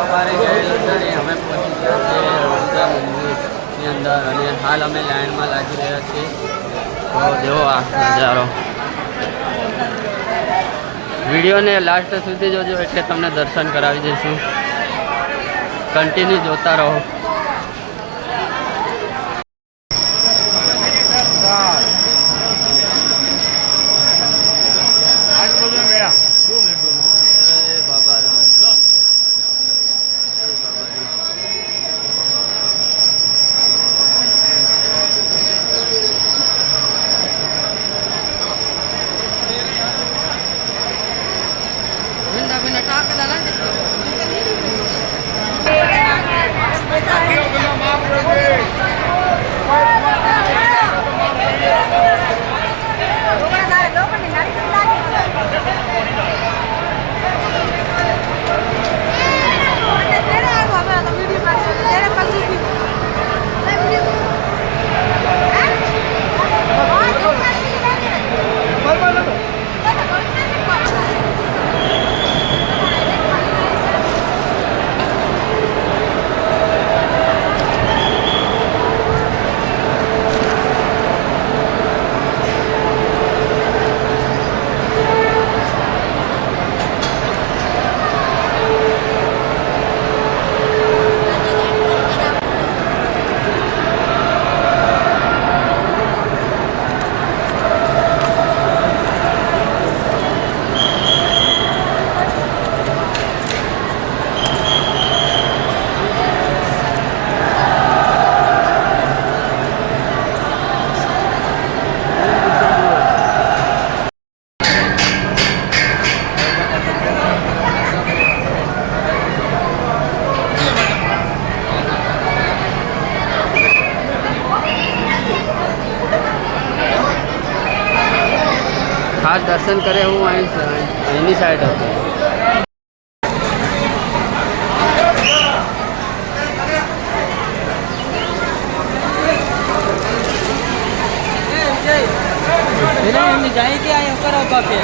અમારે અમે પહોંચી ગયા છીએ રણુજા મંદિરની અંદર અને હાલ અમે લાઇનમાં લાગી રહ્યા છીએ. તો જુઓ આ નજારો. વિડીયોને લાસ્ટ સુધી જોજો એટલે તમને દર્શન કરાવી દઈશું. કન્ટિન્યુ જોતા રહો. બાબા રામ. ખાસ દર્શન કરે હું અહીંની સાઈડ હતો. જાય કે અહીંયા કરો પાકે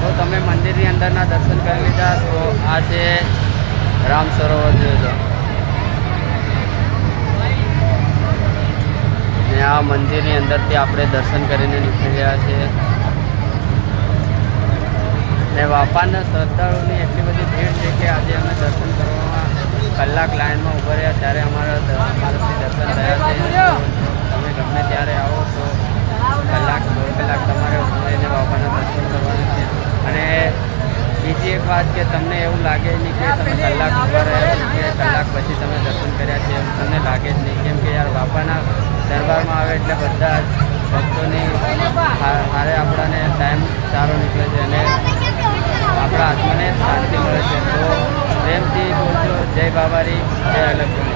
તો તમે મંદિરની અંદરના દર્શન કરી લીધા. તો આ છે રામ સરોવર જોજો ને આ મંદિરની અંદરથી આપણે દર્શન કરીને નીકળી રહ્યા છીએ. ને બાપાના શ્રદ્ધાળુની એટલી બધી ભીડ છે કે આજે અમે દર્શન કરવામાં કલાક લાઇનમાં ઊભા રહ્યા ત્યારે અમારાથી દર્શન થયા છે. તમે ગમે ત્યારે આવો તો કલાક 2 કલાક તમારે ઊભું રહીને બાપાના દર્શન કરવાના છે. અને બીજી એક વાત કે તમને એવું લાગે નહીં કે તમે કલાક ઊભા રહ્યા છો કે કલાક પછી તમે દર્શન કર્યા છે એવું તમને લાગે જ નહીં. કેમ કે યાર બાપાના દરબારમાં આવે એટલે બધા ભક્તોની હારે આપણાને ટાઈમ સારો નીકળે છે અને આપણા આત્માને શાંતિ મળે છે. તો પ્રેમથી બોલજો જય બાબારી, જય અલગ.